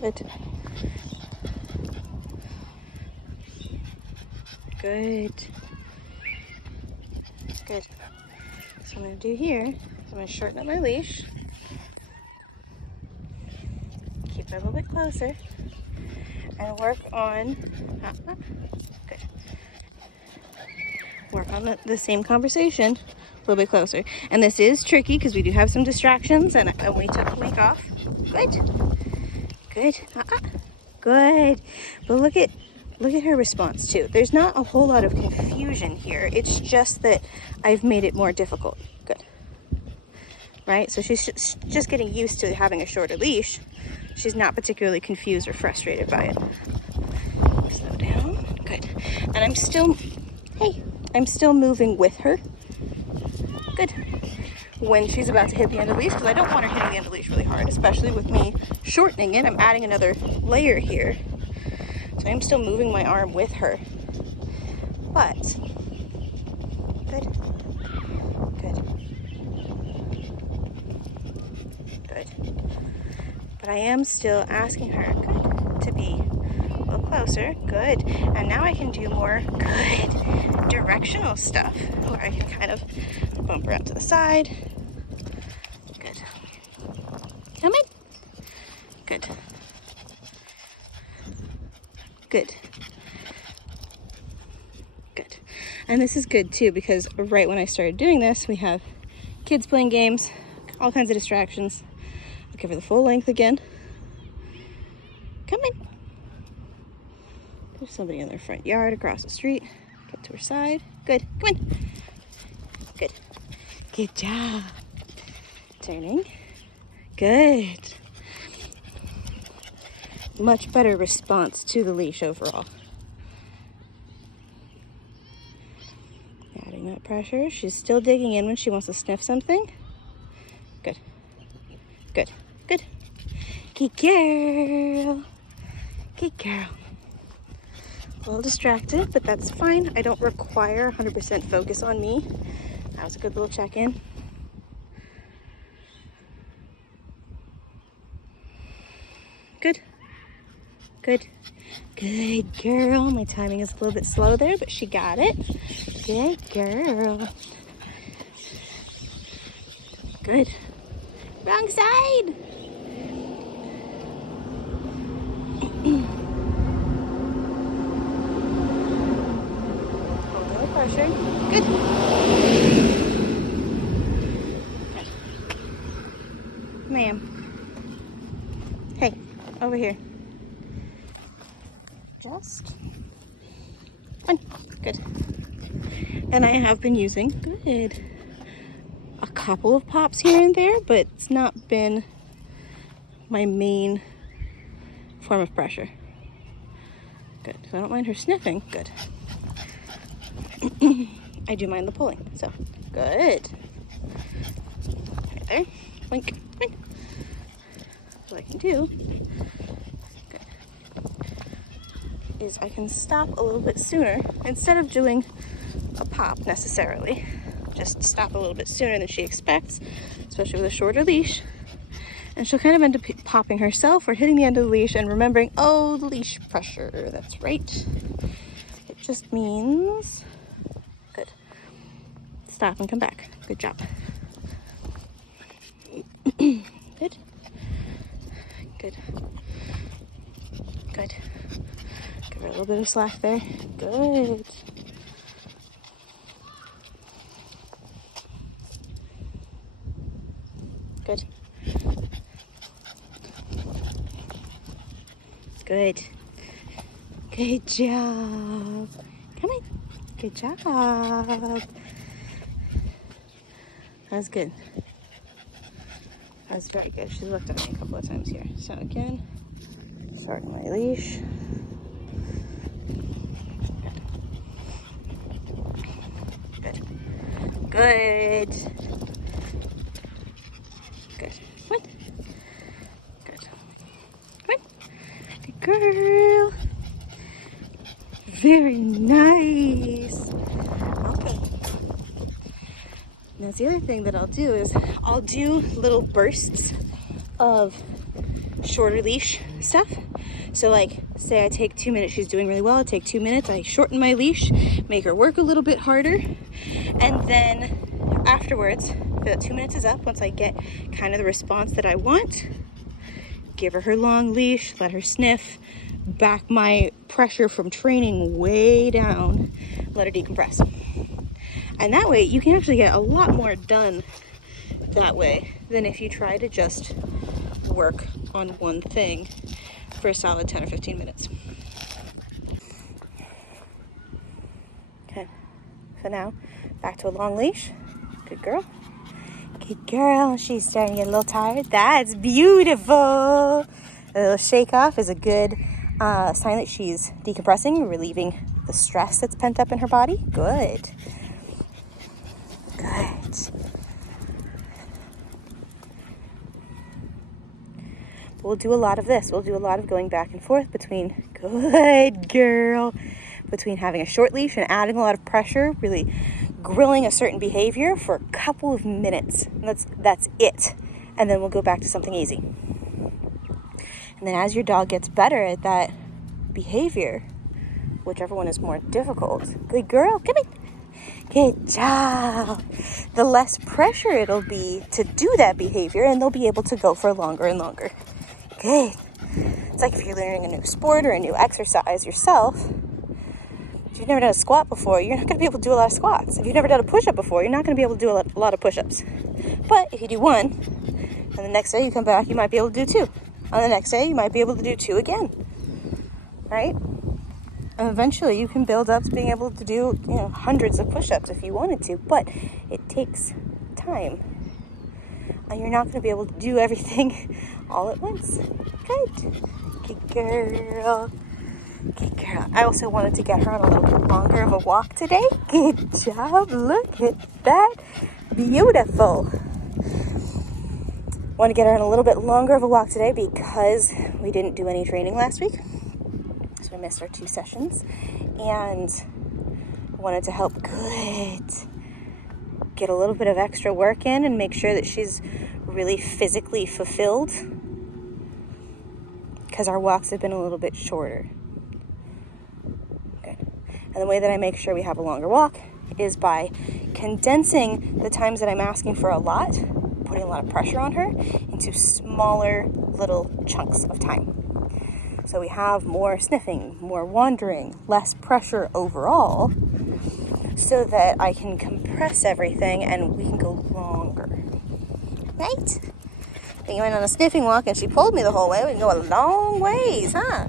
Good. Good. Good. So I'm going to do here, I'm going to shorten up my leash. Keep it a little bit closer. And work on, good. Work on the same conversation a little bit closer. And this is tricky because we do have some distractions and we took a week off. Good. Good. Good. But look at her response too. There's not a whole lot of confusion here. It's just that I've made it more difficult. Good. Right? So she's just getting used to having a shorter leash. She's not particularly confused or frustrated by it. Slow down. Good. And I'm still moving with her. Good. When she's about to hit the end of the leash, because I don't want her hitting the end of the leash really hard, especially with me shortening it. I'm adding another layer here. So I'm still moving my arm with her. But, good. Good. Good. But I am still asking her, good, to be a little closer. Good. And now I can do more good directional stuff where I can kind of bump her out to the side. Good. Come in. Good. Good. Good. And this is good too because right when I started doing this, we have kids playing games, all kinds of distractions. I'll give her the full length again. Come in. There's somebody in their front yard across the street. Get to her side. Good. Come in. Good. Good job. Turning. Good. Much better response to the leash overall. Adding that pressure. She's still digging in when she wants to sniff something. Good. Good. Good. Good girl. Good girl. A little distracted, but that's fine. I don't require 100% focus on me. That was a good little check-in. Good. Good. Good girl. My timing is a little bit slow there, but she got it. Good girl. Good. Wrong side. Hold no pressure. Good. Ma'am. Hey, over here. Just one. Good. And I have been using good a couple of pops here and there, but it's not been my main form of pressure. Good. So I don't mind her sniffing. Good. I do mind the pulling. So good. Right there. Wink. Wink. What I can do is I can stop a little bit sooner instead of doing a pop necessarily. Just stop a little bit sooner than she expects, especially with a shorter leash. And she'll kind of end up popping herself or hitting the end of the leash and remembering, oh, the leash pressure. That's right. It just means good. Stop and come back. Good job. Good. Good. Good. Give her a little bit of slack there. Good. Good. Good. Good job. Come on. Good job. That's good. That's very good. She's looked at me a couple of times here. So again, shorten my leash. Good. Good. Good. What? Good. What? Good girl. Very nice. Okay. Now the other thing that I'll do is I'll do little bursts of shorter leash stuff. So like, say I take 2 minutes, she's doing really well, I take 2 minutes, I shorten my leash, make her work a little bit harder, and then afterwards, after that 2 minutes is up, once I get kind of the response that I want, give her long leash, let her sniff, back my pressure from training way down, let her decompress. And that way, you can actually get a lot more done that way than if you try to just work on one thing for a solid 10 or 15 minutes. Okay, so now back to a long leash. Good girl. Good girl. She's starting to get a little tired. That's beautiful. A little shake off is a good sign that she's decompressing, relieving the stress that's pent up in her body. Good. Good. We'll do a lot of this. We'll do a lot of going back and forth between, good girl, between having a short leash and adding a lot of pressure, really grilling a certain behavior for a couple of minutes. That's it. And then we'll go back to something easy. And then as your dog gets better at that behavior, whichever one is more difficult, good girl, come in. Good job. The less pressure it'll be to do that behavior, and they'll be able to go for longer and longer. Good. It's like if you're learning a new sport or a new exercise yourself. If you've never done a squat before, you're not going to be able to do a lot of squats. If you've never done a push-up before, you're not going to be able to do a lot of push-ups. But if you do one, and the next day you come back, you might be able to do two. On the next day, you might be able to do two again. Right? And eventually you can build up to being able to do, hundreds of push-ups if you wanted to, but it takes time. And you're not going to be able to do everything all at once. Good. Good girl. Good girl. I also wanted to get her on a little bit longer of a walk today. Good job. Look at that. Beautiful. Want to get her on a little bit longer of a walk today because we didn't do any training last week. So we missed our 2 sessions. And wanted to help get a little bit of extra work in and make sure that she's really physically fulfilled, because our walks have been a little bit shorter. Okay. And the way that I make sure we have a longer walk is by condensing the times that I'm asking for a lot, putting a lot of pressure on her, into smaller little chunks of time. So we have more sniffing, more wandering, less pressure overall, so that I can compress everything and we can go longer. Right? We went on a sniffing walk and she pulled me the whole way. We can go a long ways, huh?